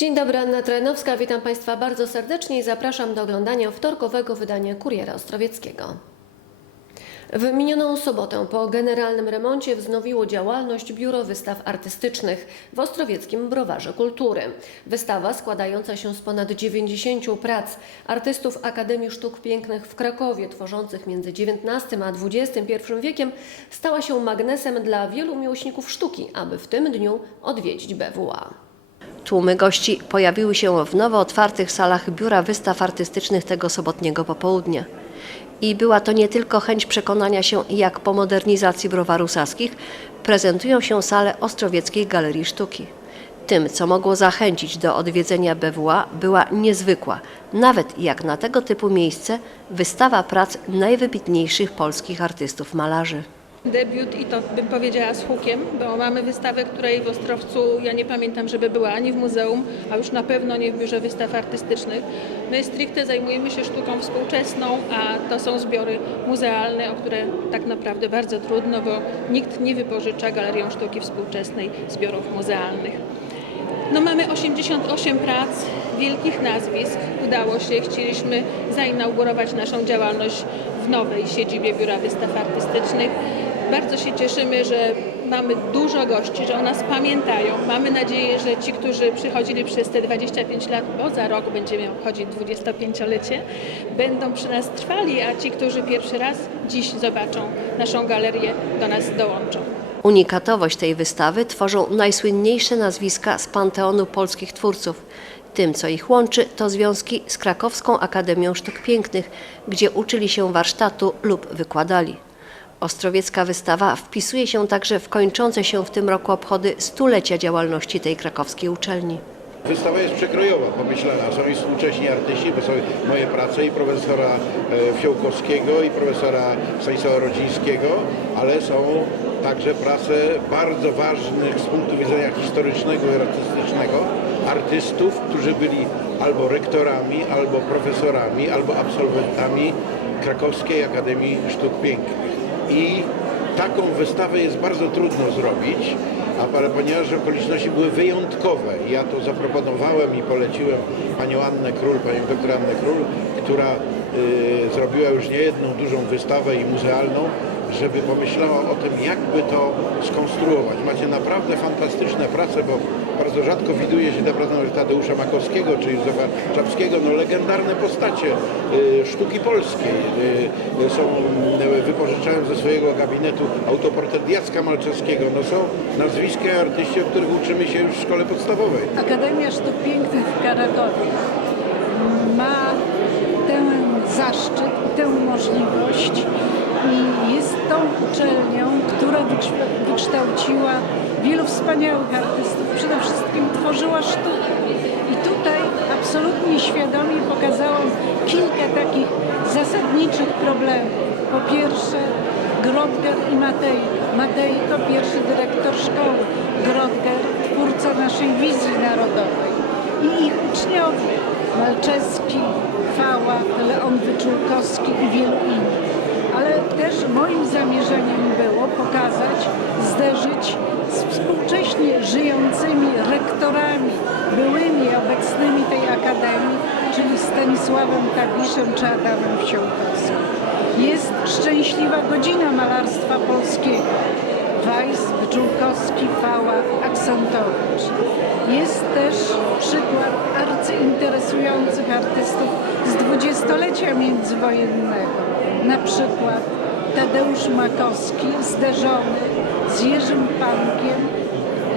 Dzień dobry, Anna Trenowska. Witam Państwa bardzo serdecznie i zapraszam do oglądania wtorkowego wydania Kuriera Ostrowieckiego. W minioną sobotę po generalnym remoncie wznowiło działalność Biuro Wystaw Artystycznych w Ostrowieckim Browarze Kultury. Wystawa składająca się z ponad 90 prac artystów Akademii Sztuk Pięknych w Krakowie, tworzących między XIX a XXI wiekiem, stała się magnesem dla wielu miłośników sztuki, aby w tym dniu odwiedzić BWA. Tłumy gości pojawiły się w nowo otwartych salach Biura Wystaw Artystycznych tego sobotniego popołudnia. I była to nie tylko chęć przekonania się, jak po modernizacji browaru Saskich prezentują się sale Ostrowieckiej Galerii Sztuki. Tym, co mogło zachęcić do odwiedzenia BWA, była niezwykła, nawet jak na tego typu miejsce, wystawa prac najwybitniejszych polskich artystów malarzy. Debiut i to bym powiedziała z hukiem, bo mamy wystawę, której w Ostrowcu ja nie pamiętam, żeby była ani w muzeum, a już na pewno nie w Biurze Wystaw Artystycznych. My stricte zajmujemy się sztuką współczesną, a to są zbiory muzealne, o które tak naprawdę bardzo trudno, bo nikt nie wypożycza galerią sztuki współczesnej zbiorów muzealnych. No mamy 88 prac, wielkich nazwisk. Udało się, chcieliśmy zainaugurować naszą działalność w nowej siedzibie Biura Wystaw Artystycznych. Bardzo się cieszymy, że mamy dużo gości, że o nas pamiętają. Mamy nadzieję, że ci, którzy przychodzili przez te 25 lat, bo za rok będziemy obchodzić 25-lecie, będą przy nas trwali, a ci, którzy pierwszy raz dziś zobaczą naszą galerię, do nas dołączą. Unikatowość tej wystawy tworzą najsłynniejsze nazwiska z panteonu polskich twórców. Tym, co ich łączy, to związki z Krakowską Akademią Sztuk Pięknych, gdzie uczyli się warsztatu lub wykładali. Ostrowiecka wystawa wpisuje się także w kończące się w tym roku obchody stulecia działalności tej krakowskiej uczelni. Wystawa jest przekrojowa, pomyślana. Są i współcześni artyści, bo są moje prace i profesora e, Fiołkowskiego i profesora Stanisława Rodzińskiego, ale są także prace bardzo ważnych z punktu widzenia historycznego i artystycznego artystów, którzy byli albo rektorami, albo profesorami, albo absolwentami Krakowskiej Akademii Sztuk Pięknych. I taką wystawę jest bardzo trudno zrobić, a ponieważ okoliczności były wyjątkowe, ja to zaproponowałem i poleciłem panią Annę Król, panią doktor Annę Król, która y, zrobiła już niejedną dużą wystawę i muzealną, żeby pomyślała o tym, jakby to skonstruować. Macie naprawdę fantastyczne prace, bo bardzo rzadko widuje się te prace nawet Tadeusza Makowskiego czy Józefa Czapskiego, no legendarne postacie y, sztuki polskiej. Y, są, y, wypożyczałem ze swojego gabinetu autoportret Jacka Malczewskiego. No są nazwiska i artyści, o których uczymy się już w szkole podstawowej. Akademia Sztuk Pięknych w Krakowie ma ten zaszczyt, tę możliwość i jest tą uczelnią, która wykształ- wykształciła wielu wspaniałych artystów. Przede wszystkim tworzyła sztukę. I tutaj absolutnie świadomie pokazałam kilka takich zasadniczych problemów. Po pierwsze Grodger i Matej. Matej to pierwszy dyrektor szkoły. Grodger twórca naszej wizji narodowej. I ich uczniowie. Malczewski, Fała, Leon Wyczółkowski i wielu innych. Ale też moim zamierzeniem było pokazać, zderzyć z współcześnie żyjącymi rektorami, byłymi obecnymi tej akademii, czyli Stanisławem Tabiszem czy Adamem Fiołkowskim. Jest szczęśliwa godzina malarstwa polskiego. Weiss, Wyczółkowski, Fała, Aksentowicz. Jest też przykład arcyinteresujących artystów z dwudziestolecia międzywojennego. Na przykład Tadeusz Makowski zderzony z Jerzym Pankiem.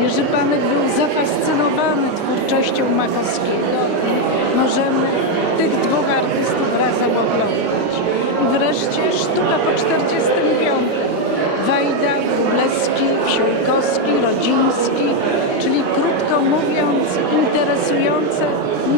Jerzy Panek był zafascynowany twórczością Makowskiego możemy tych dwóch artystów razem oglądać. Wreszcie sztuka po 45. Wajda, Wróblewski, Wsiłkowski, Rodziński, czyli krótko mówiąc interesujące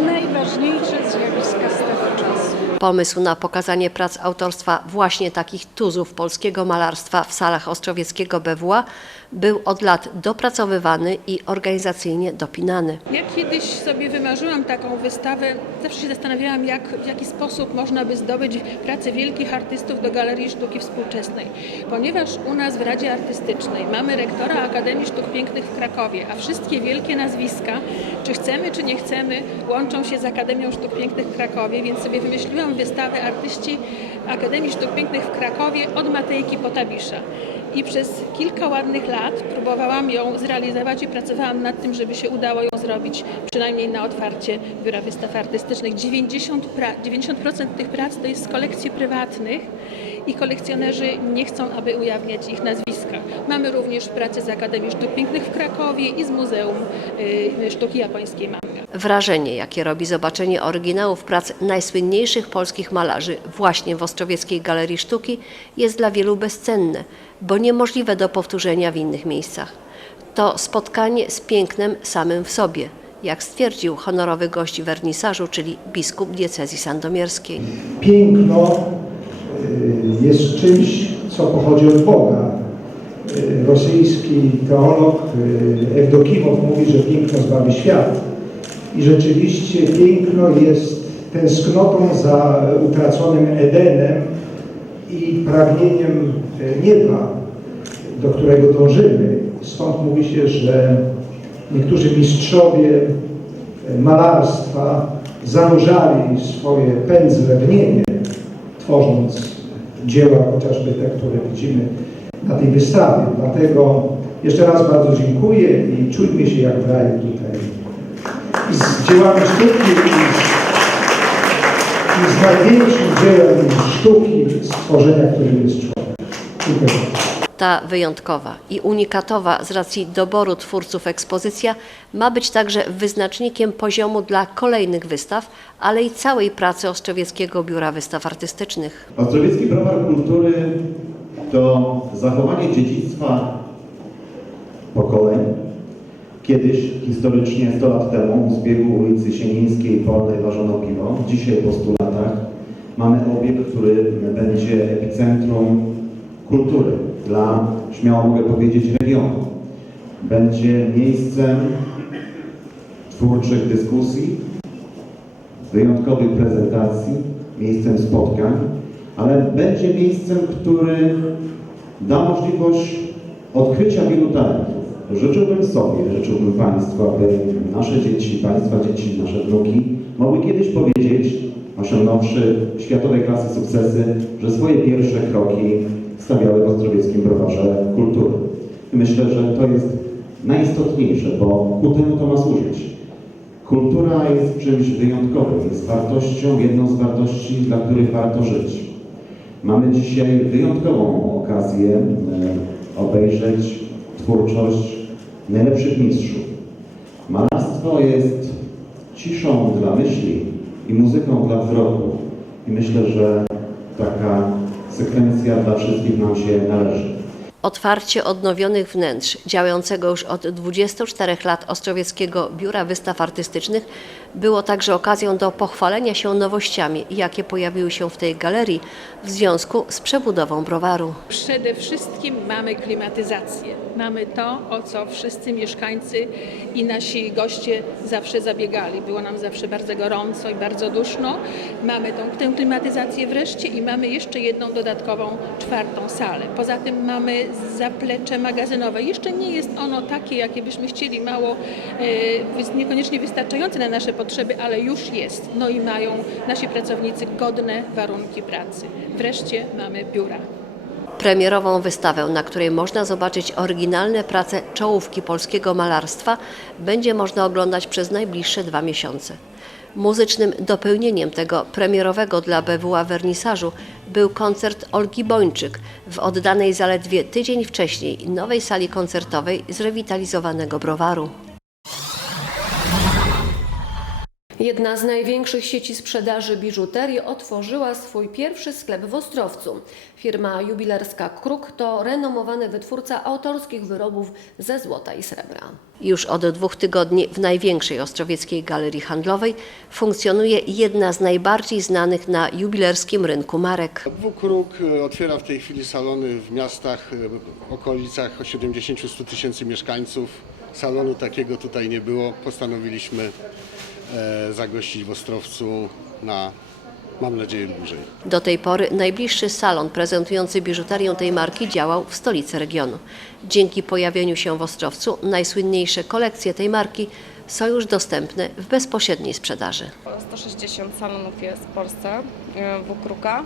najważniejsze zjawiska z tego czasu. Pomysł na pokazanie prac autorstwa właśnie takich tuzów polskiego malarstwa w salach Ostrowieckiego BWA był od lat dopracowywany i organizacyjnie dopinany. Ja kiedyś sobie wymarzyłam taką wystawę, zawsze się zastanawiałam, jak, w jaki sposób można by zdobyć pracę wielkich artystów do Galerii Sztuki Współczesnej. Ponieważ u nas w Radzie Artystycznej mamy rektora Akademii Sztuk Pięknych w Krakowie, a wszystkie wielkie nazwiska, czy chcemy, czy nie chcemy, łączą się z Akademią Sztuk Pięknych w Krakowie, więc sobie wymyśliłam wystawę artyści Akademii Sztuk Pięknych w Krakowie od Matejki po Tabisza. I przez kilka ładnych lat próbowałam ją zrealizować i pracowałam nad tym, żeby się udało ją zrobić, przynajmniej na otwarcie Biura Wystaw Artystycznych. 90, pra- 90% tych prac to jest z kolekcji prywatnych i kolekcjonerzy nie chcą, aby ujawniać ich nazwiska. Mamy również pracę z Akademii Sztuk Pięknych w Krakowie i z Muzeum y, Sztuki Japońskiej mamy. Wrażenie, jakie robi zobaczenie oryginałów prac najsłynniejszych polskich malarzy właśnie w Ostrowieckiej Galerii Sztuki, jest dla wielu bezcenne, bo niemożliwe do powtórzenia w innych miejscach. To spotkanie z pięknem samym w sobie, jak stwierdził honorowy gość wernisażu, czyli biskup diecezji sandomierskiej. Piękno y, jest czymś, co pochodzi od Boga. Y, Rosyjski teolog y, Ewdokimow mówi, że piękno zbawi świat. I rzeczywiście piękno jest tęsknotą za utraconym Edenem i pragnieniem y, nieba, do którego dążymy. Stąd mówi się, że niektórzy mistrzowie malarstwa zanurzali swoje pędzle w niebie, tworząc dzieła, chociażby te, które widzimy na tej wystawie. Dlatego jeszcze raz bardzo dziękuję i czujmy się jak w raju tutaj. I z dziełami sztuki, i z, i z największym dziełem sztuki stworzenia, którym jest człowiek. Dziękuję. Ta wyjątkowa i unikatowa z racji doboru twórców ekspozycja ma być także wyznacznikiem poziomu dla kolejnych wystaw, ale i całej pracy Ostrowieckiego Biura Wystaw Artystycznych. Ostrowiecki Browar Kultury to zachowanie dziedzictwa pokoleń. Kiedyś, historycznie 100 lat temu, u zbiegu ulicy Sienińskiej Polnej ważono piwo. Dzisiaj po 100 latach mamy obiekt, który będzie epicentrum kultury dla, śmiało mogę powiedzieć, regionu. Będzie miejscem twórczych dyskusji, wyjątkowych prezentacji, miejscem spotkań, ale będzie miejscem, który da możliwość odkrycia wielu talentów. Życzyłbym sobie, życzyłbym Państwu, aby nasze dzieci, Państwa dzieci, nasze wnuki mogły kiedyś powiedzieć, osiągnąwszy światowej klasy sukcesy, że swoje pierwsze kroki stawiały Ostrowieckim Browarze Kultury. Myślę, że to jest najistotniejsze, bo ku temu to ma służyć. Kultura jest czymś wyjątkowym, jest wartością, jedną z wartości, dla których warto żyć. Mamy dzisiaj wyjątkową okazję e, obejrzeć twórczość najlepszych mistrzów. Malarstwo jest ciszą dla myśli i muzyką dla wzroku. I myślę, że taka sekwencja dla wszystkich nam się należy. Otwarcie odnowionych wnętrz, działającego już od 24 lat Ostrowieckiego Biura Wystaw Artystycznych, było także okazją do pochwalenia się nowościami, jakie pojawiły się w tej galerii w związku z przebudową browaru. Przede wszystkim mamy klimatyzację. Mamy to, o co wszyscy mieszkańcy i nasi goście zawsze zabiegali. Było nam zawsze bardzo gorąco i bardzo duszno. Mamy tą, tę klimatyzację wreszcie i mamy jeszcze jedną dodatkową, czwartą salę. Poza tym mamy zaplecze magazynowe. Jeszcze nie jest ono takie, jakie byśmy chcieli, mało, e, niekoniecznie wystarczające na nasze potrzeby, ale już jest. No i mają nasi pracownicy godne warunki pracy. Wreszcie mamy biura. Premierową wystawę, na której można zobaczyć oryginalne prace czołówki polskiego malarstwa, będzie można oglądać przez najbliższe dwa miesiące. Muzycznym dopełnieniem tego premierowego dla BWA wernisażu był koncert Olgi Bończyk w oddanej zaledwie tydzień wcześniej nowej sali koncertowej zrewitalizowanego browaru. Jedna z największych sieci sprzedaży biżuterii otworzyła swój pierwszy sklep w Ostrowcu. Firma jubilerska Kruk to renomowany wytwórca autorskich wyrobów ze złota i srebra. Już od dwóch tygodni w największej ostrowieckiej galerii handlowej funkcjonuje jedna z najbardziej znanych na jubilerskim rynku marek. WKRUK e, otwiera w tej chwili salony w miastach, e, okolicach o 70-100 tysięcy mieszkańców. Salonu takiego tutaj nie było. Postanowiliśmy zagościć w Ostrowcu na, mam nadzieję, dłużej. Do tej pory najbliższy salon prezentujący biżuterię tej marki działał w stolicy regionu. Dzięki pojawieniu się w Ostrowcu najsłynniejsze kolekcje tej marki są już dostępne w bezpośredniej sprzedaży. 160 salonów jest w Polsce, e, WKRUKA.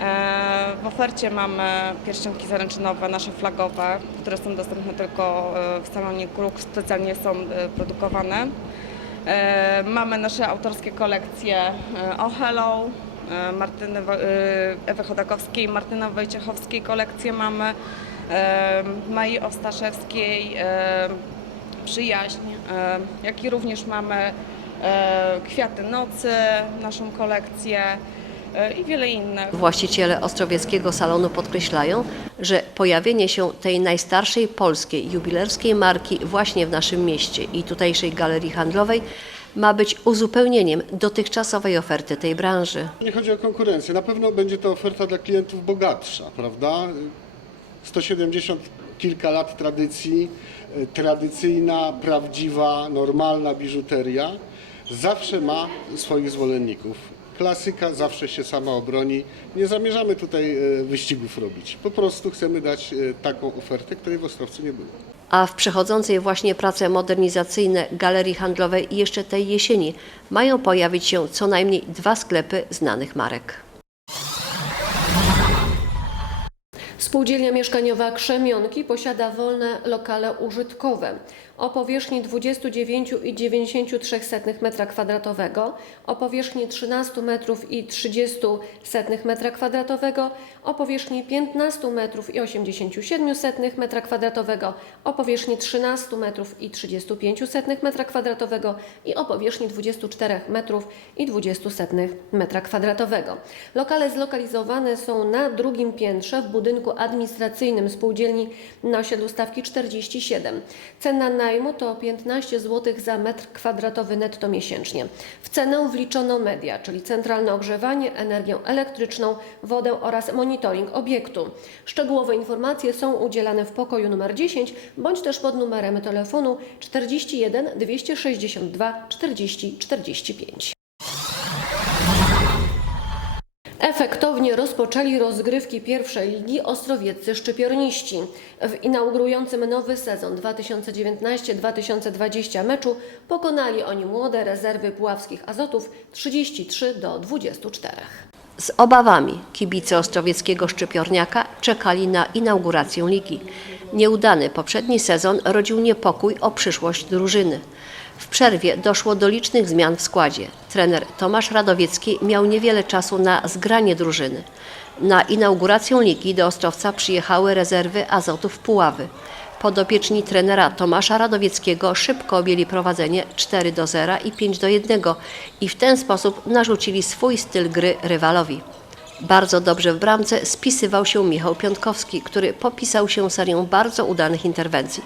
E, W ofercie mamy pierścionki zaręczynowe, nasze flagowe, które są dostępne tylko e, w salonie KRUK, specjalnie są e, produkowane. E, Mamy nasze autorskie kolekcje e, O Hello, e, Martyny, Ewy Chodakowskiej, Martyna Wojciechowskiej kolekcję mamy, Mai Ostaszewskiej, Przyjaźń, jak i również mamy Kwiaty Nocy, naszą kolekcję i wiele innych. Właściciele ostrowieckiego salonu podkreślają, że pojawienie się tej najstarszej polskiej jubilerskiej marki właśnie w naszym mieście i tutejszej galerii handlowej ma być uzupełnieniem dotychczasowej oferty tej branży. Nie chodzi o konkurencję. Na pewno będzie to oferta dla klientów bogatsza, prawda? 170 kilka lat tradycji, e, tradycyjna, prawdziwa, normalna biżuteria zawsze ma swoich zwolenników. Klasyka zawsze się sama obroni. Nie zamierzamy tutaj e, wyścigów robić. Po prostu chcemy dać e, taką ofertę, której w Ostrowcu nie było. A w przechodzącej właśnie prace modernizacyjne galerii handlowej jeszcze tej jesieni mają pojawić się co najmniej dwa sklepy znanych marek. Spółdzielnia mieszkaniowa Krzemionki posiada wolne lokale użytkowe o powierzchni 29,93 m2, o powierzchni 13 metrów i 30 m2, o powierzchni 15 metrów i 87 m2, o powierzchni 13 metrów i 35 m2 i o powierzchni 24 metrów i 20 m2. Lokale zlokalizowane są na drugim piętrze w budynku administracyjnym spółdzielni na osiedlu Stawki 47. Cena najmu to 15 zł za metr kwadratowy netto miesięcznie. W cenę wliczono media, czyli centralne ogrzewanie, energię elektryczną, wodę oraz monitoring obiektu. Szczegółowe informacje są udzielane w pokoju numer 10 bądź też pod numerem telefonu 41 262 40 45. Efektownie rozpoczęli rozgrywki pierwszej ligi Ostrowieccy Szczypiorniści. W inaugurującym nowy sezon 2019-2020 meczu pokonali oni młode rezerwy puławskich Azotów 33 do 24. Z obawami kibice ostrowieckiego szczypiorniaka czekali na inaugurację ligi. Nieudany poprzedni sezon rodził niepokój o przyszłość drużyny. W przerwie doszło do licznych zmian w składzie. Trener Tomasz Radowiecki miał niewiele czasu na zgranie drużyny. Na inaugurację ligi do Ostrowca przyjechały rezerwy Azotów Puławy. Podopieczni trenera Tomasza Radowieckiego szybko objęli prowadzenie 4 do 0 i 5 do 1 i w ten sposób narzucili swój styl gry rywalowi. Bardzo dobrze w bramce spisywał się Michał Piątkowski, który popisał się serią bardzo udanych interwencji.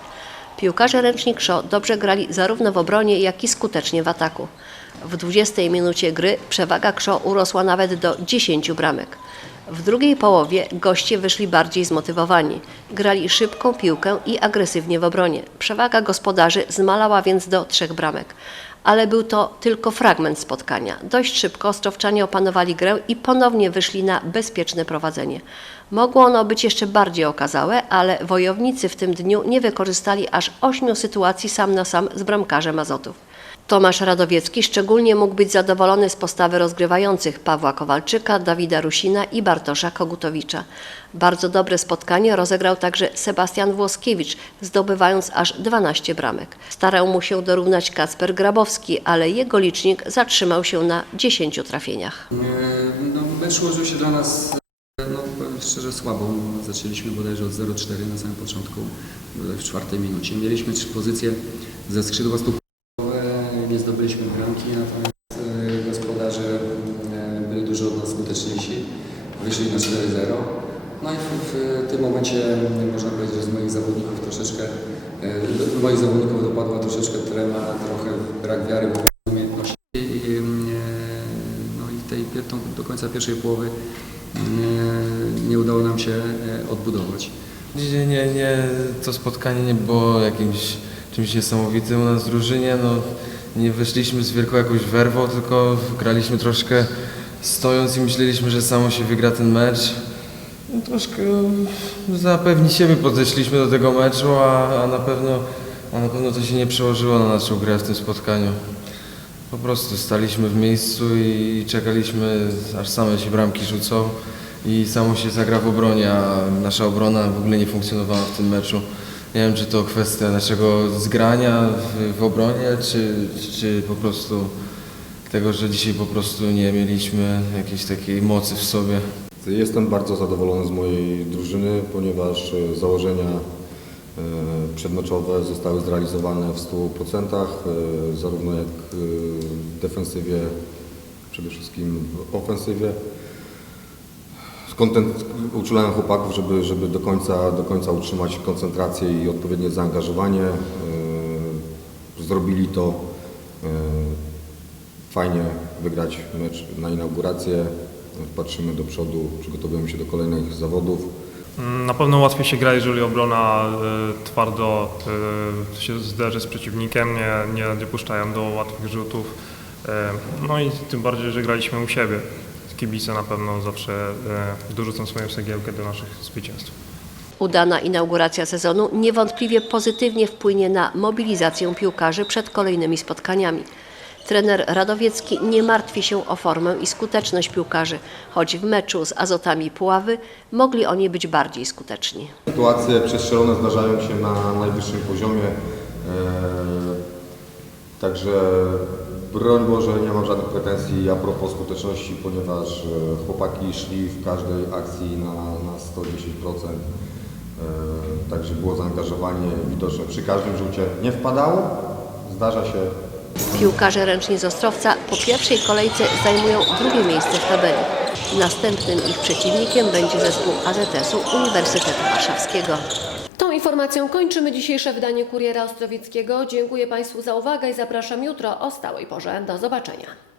Piłkarze ręcznik Szo dobrze grali zarówno w obronie, jak i skutecznie w ataku. W 20 minucie gry przewaga Krzo urosła nawet do 10 bramek. W drugiej połowie goście wyszli bardziej zmotywowani. Grali szybką piłkę i agresywnie w obronie. Przewaga gospodarzy zmalała więc do trzech bramek. Ale był to tylko fragment spotkania. Dość szybko Ostrowczanie opanowali grę i ponownie wyszli na bezpieczne prowadzenie. Mogło ono być jeszcze bardziej okazałe, ale wojownicy w tym dniu nie wykorzystali aż ośmiu sytuacji sam na sam z bramkarzem Azotów. Tomasz Radowiecki szczególnie mógł być zadowolony z postawy rozgrywających Pawła Kowalczyka, Dawida Rusina i Bartosza Kogutowicza. Bardzo dobre spotkanie rozegrał także Sebastian Włoskiewicz, zdobywając aż 12 bramek. Starał mu się dorównać Kacper Grabowski, ale jego licznik zatrzymał się na 10 trafieniach. No, mecz ułożył się dla nas, no, szczerze, słabo. Zaczęliśmy bodajże od 0-4 na samym początku, w czwartej minucie. Mieliśmy trzy pozycje ze skrzydła stóp, zdobyliśmy bramki, natomiast uskuteczniliśmy. Wyszli na 4-0. No i w, w tym momencie można powiedzieć, że z moich zawodników troszeczkę, e, do, moich zawodników dopadła troszeczkę trema, trochę brak wiary w umiejętności. I, e, no i tej do końca pierwszej połowy mm, nie udało nam się e, odbudować. Dzisiaj nie, nie, to spotkanie nie było jakimś czymś niesamowitym u nas w drużynie. No, nie wyszliśmy z wielką jakąś werwą, tylko graliśmy troszkę stojąc i myśleliśmy, że samo się wygra ten mecz. No, troszkę za pewni siebie podeszliśmy do tego meczu, a, a, na pewno, a na pewno to się nie przełożyło na naszą grę w tym spotkaniu. Po prostu staliśmy w miejscu i czekaliśmy, aż same się bramki rzucą i samo się zagra w obronie, a nasza obrona w ogóle nie funkcjonowała w tym meczu. Nie wiem, czy to kwestia naszego zgrania w, w obronie, czy, czy po prostu tego, że dzisiaj po prostu nie mieliśmy jakiejś takiej mocy w sobie. Jestem bardzo zadowolony z mojej drużyny, ponieważ e, założenia e, przedmeczowe zostały zrealizowane w 100%, e, zarówno jak w defensywie, przede wszystkim w ofensywie. Skontent uczulałem chłopaków, żeby, żeby do, końca, do końca utrzymać koncentrację i odpowiednie zaangażowanie. E, Zrobili to e, fajnie wygrać mecz na inaugurację. Patrzymy do przodu, przygotowujemy się do kolejnych zawodów. Na pewno łatwiej się gra, jeżeli obrona y, twardo się zderzy z przeciwnikiem, nie, nie, nie puszczają do łatwych rzutów. No i tym bardziej, że graliśmy u siebie. Kibice na pewno zawsze y, dorzucą swoją cegiełkę do naszych zwycięstw. Udana inauguracja sezonu niewątpliwie pozytywnie wpłynie na mobilizację piłkarzy przed kolejnymi spotkaniami. Trener Radowiecki nie martwi się o formę i skuteczność piłkarzy, choć w meczu z Azotami Puławy mogli oni być bardziej skuteczni. Sytuacje przestrzelone zdarzają się na najwyższym poziomie. E, Także broń Boże nie mam żadnych pretensji a propos skuteczności, ponieważ e, chłopaki szli w każdej akcji na, na 110%. E, Także było zaangażowanie widoczne przy każdym rzucie. Nie wpadało, zdarza się, Piłkarze ręczni z Ostrowca po pierwszej kolejce zajmują drugie miejsce w tabeli. Następnym ich przeciwnikiem będzie zespół AZS-u Uniwersytetu Warszawskiego. Informacją kończymy dzisiejsze wydanie Kuriera Ostrowieckiego. Dziękuję Państwu za uwagę i zapraszam jutro o stałej porze. Do zobaczenia.